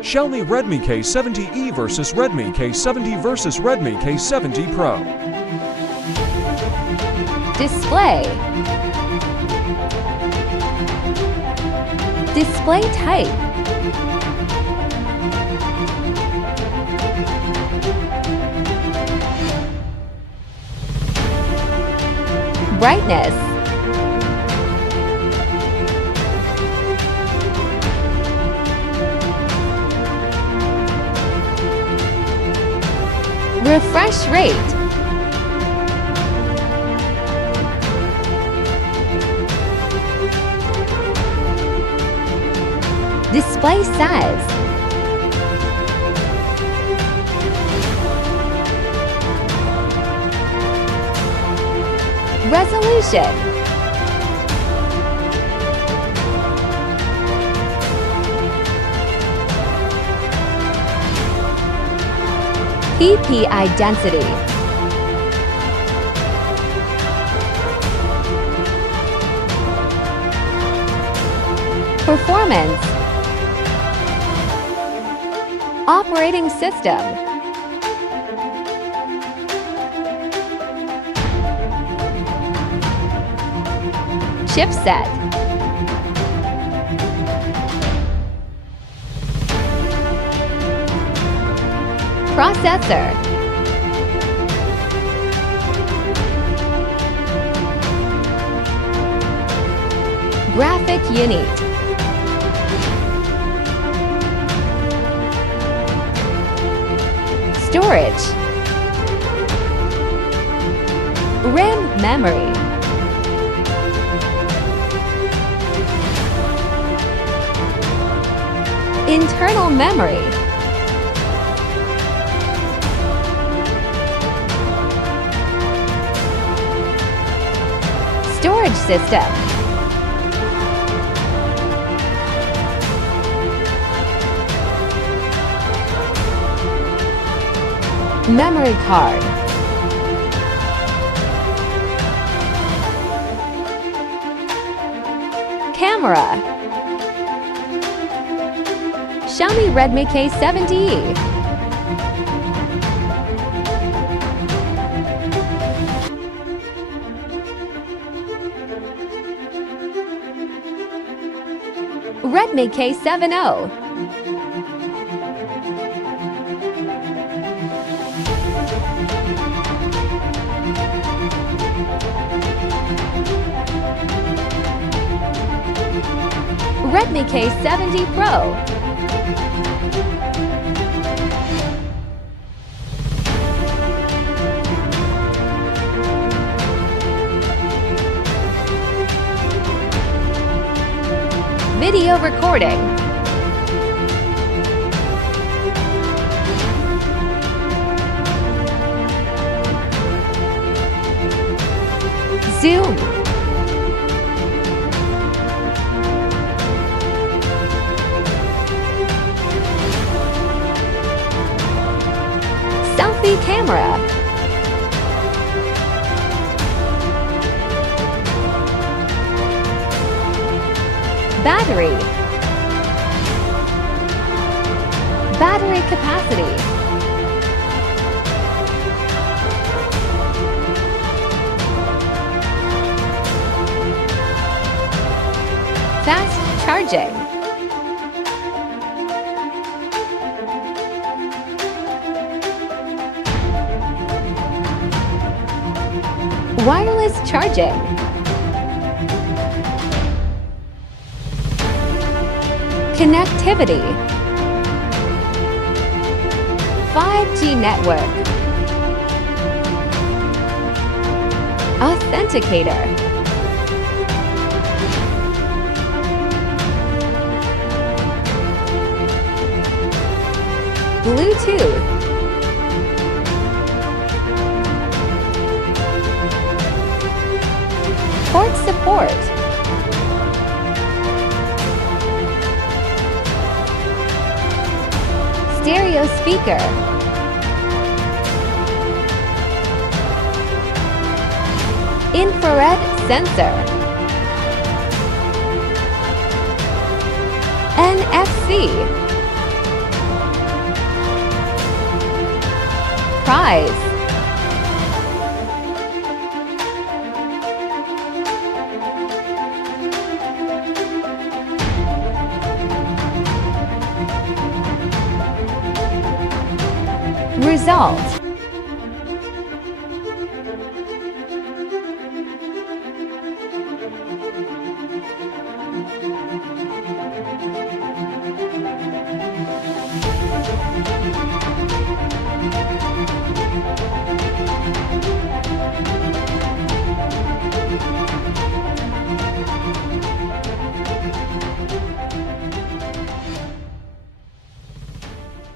Xiaomi Redmi K70E versus Redmi K70 versus Redmi K70 Pro. Display. Display type. Brightness. Refresh rate. Display size. Resolution. PPI density. Performance. Operating system. Chipset. Processor. Graphic unit. Storage. RAM memory. Internal memory. Storage system. Memory card. Camera. Xiaomi Redmi K70E. Redmi K70. Redmi K70 Pro. Video recording. Zoom. Selfie camera. Battery. Battery capacity. Fast charging. Wireless charging. Connectivity. 5G network. Authenticator. Bluetooth. Port support. Stereo speaker. Infrared sensor. NFC. Prize. Result.